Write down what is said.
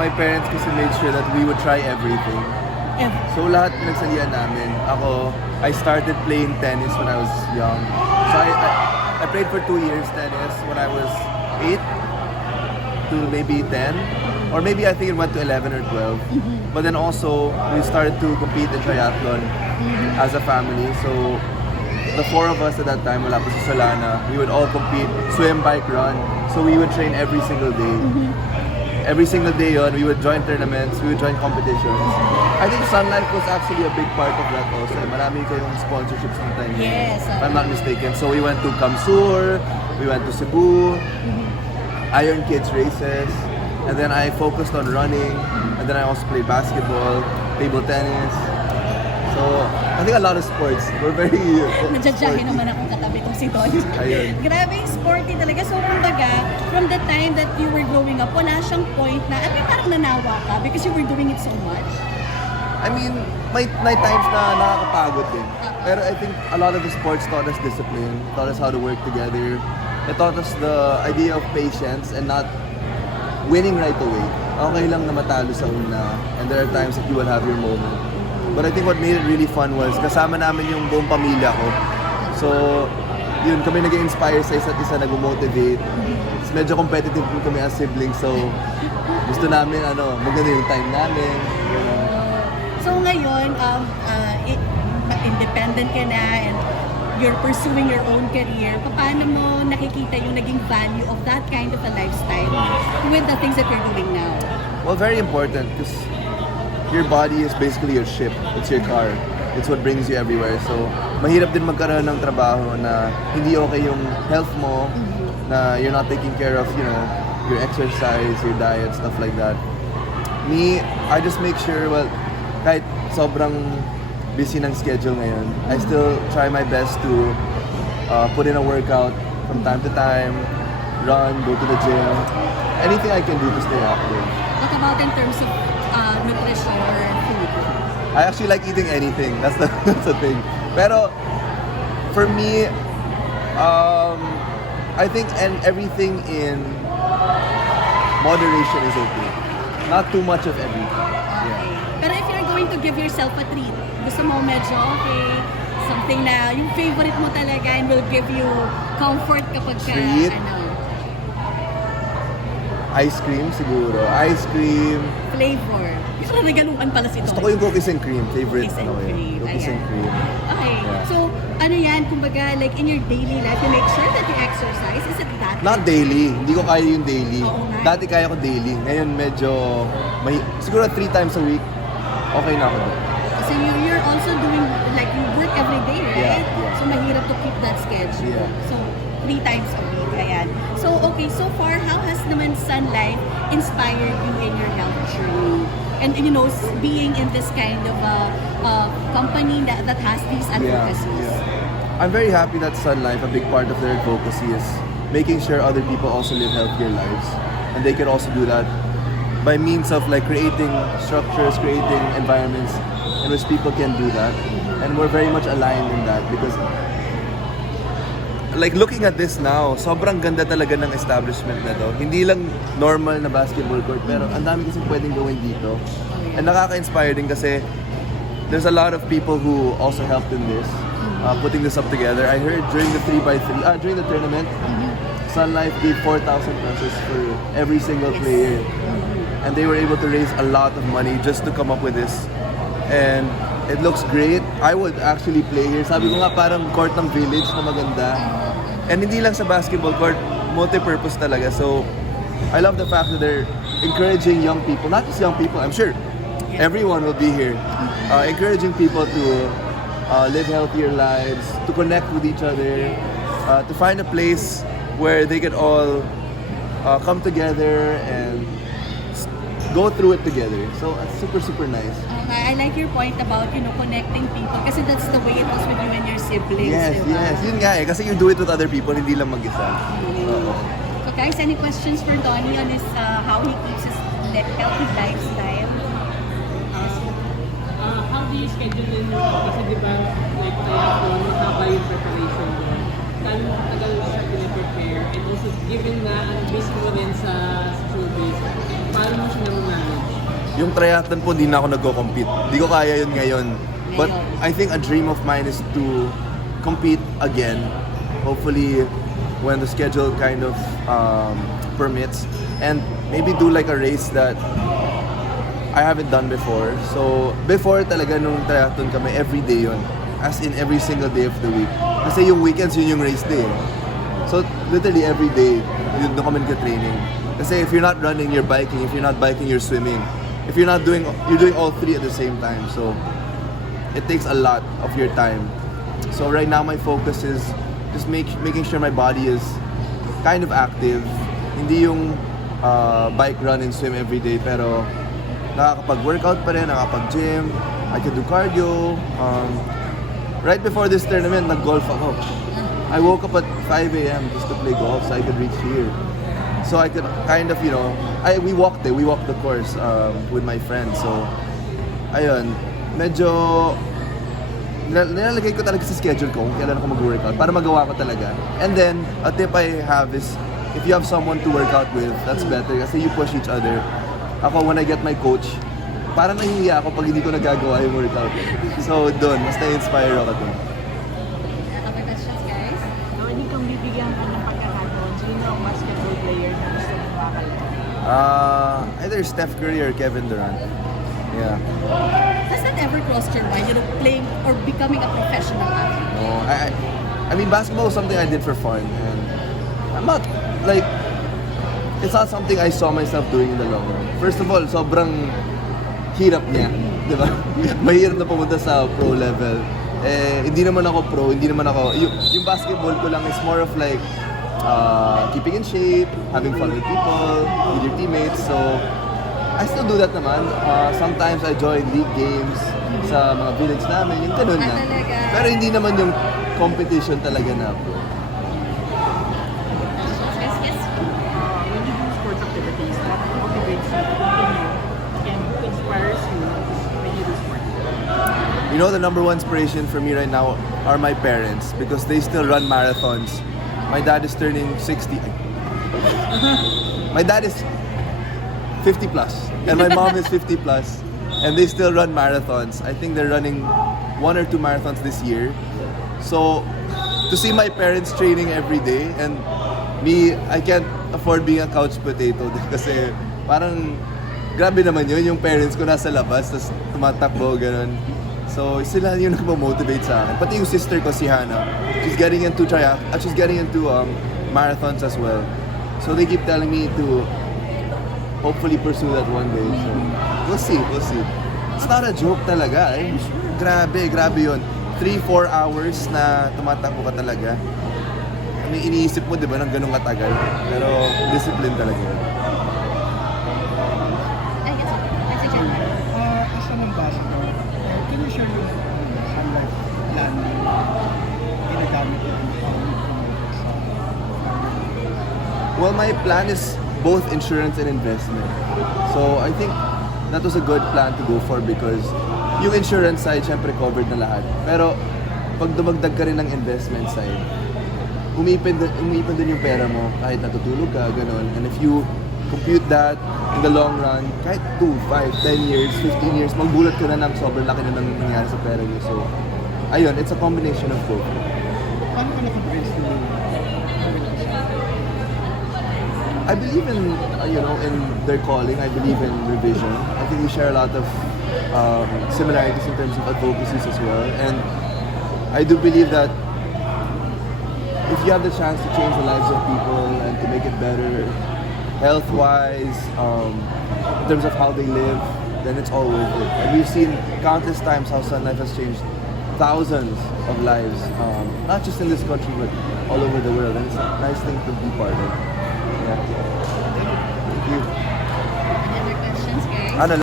my parents kasi made sure that we would try everything. So lahat pinagsalihan namin. Ako, I started playing tennis when I was young. So I played for 2 years tennis when I was 8 to maybe 10. Or maybe I think it went to 11 or 12. But then also, we started to compete in triathlon as a family. So the 4 of us at that time, wala pa sa Solana, we would all compete, swim, bike, run. So we would train every single day. Every single day yon, we would join tournaments, we would join competitions. I think Sun Life was actually a big part of that also. Marami kayong sponsorships sometimes. Yes. If I'm not mistaken. So we went to Kamsur, we went to Cebu, Iron Kids races, and then I focused on running, and then I also played basketball, table tennis. So, I think a lot of sports. We're very Nadjadjahin naman akong katabi kong si Donny. Ayun. Grabe yung sporty talaga. So, kumbaga, from the time that you were growing up, wala siyang point na, at parang nanawa ka because you were doing it so much. I mean, may times na nakakapagod din. Pero I think a lot of the sports taught us discipline, taught us how to work together. It taught us the idea of patience and not winning right away. Okay lang na matalo sa una, and there are times that you will have your moment. But I think what made it really fun was kasama namin yung buong pamilya ko. So, yun, kami nag-inspire sa isa't isa, nag-motivate. Medyo competitive din kami as siblings, so gusto namin, maganda yung time namin. So ngayon, independent ka na and you're pursuing your own career. Paano mo nakikita yung naging value of that kind of a lifestyle with the things that you're doing now? Well, very important because your body is basically your ship. It's your car. It's what brings you everywhere. So, mahirap din magkaroon ng trabaho na hindi okay yung health mo, na you're not taking care of, your exercise, your diet, stuff like that. Me, I just make sure, well, kahit sobrang busy ng schedule ngayon, I still try my best to put in a workout from time to time, run, go to the gym, anything I can do to stay active. What about in terms of nutrition or food? I actually like eating anything. That's the thing. Pero for me, I think everything in moderation is okay. Not too much of everything. Okay. Pero if you're going to give yourself a treat, gusto mo medyo okay, something na yung favorite mo talaga and will give you comfort kapag ka, Treat? Ice cream siguro. Ice cream. Flavor. Gusto ko regaluan pala si Donny. Gusto ko yung cookies and cream. Favorite. Cookies and cream. Cookies and Ayan. cream. Okay. Yeah. So, yan, kumbaga, like in your daily life, you make sure that you exercise. Is it that? Not daily. Hindi ko kaya yung daily. Oo nga. Dati kaya ko daily. Ngayon medyo, siguro 3 times a week, okay na ako doon. So, you're also doing, like, you work every day, right? Yeah. So, mahirap to keep that schedule. Yeah. So, 3 times a week. Ayan. So, okay, so far, how has naman Sun Life inspired you in your health journey? And, being in this kind of company that has these advocacies. Yeah. I'm very happy that Sun Life, a big part of their advocacy is making sure other people also live healthier lives. And they can also do that by means of like creating structures, creating environments in which people can do that. And we're very much aligned in that because like looking at this now, sobrang ganda talaga ng establishment na to. Hindi lang normal na basketball court, pero ang dami kasi pwedeng gawin dito. And nakaka-inspire din kasi there's a lot of people who also helped in this, putting this up together. I heard during the 3x3, during the tournament, Sun Life gave 4,000 pesos for every single player. And they were able to raise a lot of money just to come up with this. And it looks great. I would actually play here. Sabi ko nga parang court ng village na maganda. And hindi lang sa basketball court, multi-purpose talaga. So, I love the fact that they're encouraging young people, not just young people, I'm sure everyone will be here, encouraging people to live healthier lives, to connect with each other, to find a place where they can all come together and go through it together. So, super, super nice. I like your point about, connecting people kasi that's the way it was with you and your siblings. Yes, diba? yes. Yun nga eh. Kasi you do it with other people, hindi lang mag-isa. So guys, any questions for Donny on his how he keeps his healthy lifestyle? How do you schedule in kasi di ba like mahaba yung preparation mo? Kano tagal mo siya prepare and also given na ang busy mo rin sa showbiz, paano mo siya naman yung triathlon po, di na ako nagko-compete. Di ko kaya yun ngayon. But I think a dream of mine is to compete again. Hopefully, when the schedule kind of permits. And maybe do like a race that I haven't done before. So, before talaga nung triathlon kami, every day yun. As in every single day of the week. Kasi yung weekends, yun yung race day. So, literally every day, yun doon kami nagka-training. Kasi if you're not running, you're biking. If you're not biking, you're swimming. If you're not doing, you're doing all three at the same time. So, it takes a lot of your time. So right now, my focus is just making sure my body is kind of active. Hindi yung bike, run, and swim every day. Pero nakakapag-workout pa rin, nakakapag-gym. I can do cardio. Right before this tournament, nag-golf ako. I woke up at 5 a.m. just to play golf so I could reach here. So I could kind of, we walked the course with my friends. So, ayun, medyo nilalagay ko talaga sa schedule ko kung kailan ako mag-workout para magawa ko talaga. And then, a tip I have is, if you have someone to work out with, that's better kasi you push each other. Ako, when I get my coach, parang nahihiya ako pag hindi ko nagagawa yung workout. So, doon, mas na-inspire ako doon. Other questions, guys? Hindi kang bibigyan ka ng pagkakataon, sino ang basketball player na gusto mong makalala? Either Steph Curry or Kevin Durant. Yeah. Has that ever crossed your mind, playing or becoming a professional athlete? No, I mean, basketball was something I did for fun. And I'm not, like, it's not something I saw myself doing in the long run. First of all, sobrang hirap niya. Di ba? Mahirap na pumunta sa pro level. Hindi naman ako pro, hindi naman ako, yung basketball ko lang is more of like, keeping in shape, having fun with people, with your teammates. So, I still do that naman. Sometimes I join league games sa mga village namin, yung ganun na. Pero hindi naman yung competition talaga na pro. Yes. When you do sports activities, what motivates you to continue and inspires you when you do sports? You know, the number one inspiration for me right now are my parents because they still run marathons. My dad is turning 60. My dad is 50 plus and my mom is 50 plus and they still run marathons. I think they're running 1 or 2 marathons this year. So to see my parents training every day and me, I can't afford being a couch potato kasi parang grabe naman yun, yung parents ko nasa labas tapos tumatakbo ganun. So sila yung nagmo-motivate sa akin. Pati yung sister ko si Hannah, she's getting into marathons as well. So they keep telling me to hopefully pursue that one day. So, we'll see. It's not a joke talaga eh. Grabe yun. 3-4 hours na tumatakbo ka talaga. Ano iniisip mo, di ba, ng ganun katagal? Pero, discipline talaga yun. Ay, yes. Kasi As an ambassador, can you share your sun life plan na ginagamit yun? Well, my plan is both insurance and investment. So, I think that was a good plan to go for because yung insurance side, syempre covered na lahat. Pero, pag dumagdag ka rin ng investment side, umipin din yung pera mo kahit natutulog ka, gano'n. And if you compute that in the long run, kahit 2, 5, 10 years, 15 years, magbulat ka na ng sobrang laki na nangyayari sa pera niyo. So, ayun, it's a combination of both. Paano ka na-convince to I believe in, in their calling. I believe in revision. I think we share a lot of similarities in terms of advocacies as well. And I do believe that if you have the chance to change the lives of people and to make it better, health-wise, in terms of how they live, then it's all worth it. And we've seen countless times how Sun Life has changed thousands of lives, not just in this country, but all over the world. And it's a nice thing to be part of. Yeah. Thank you. Any other questions, guys? Ano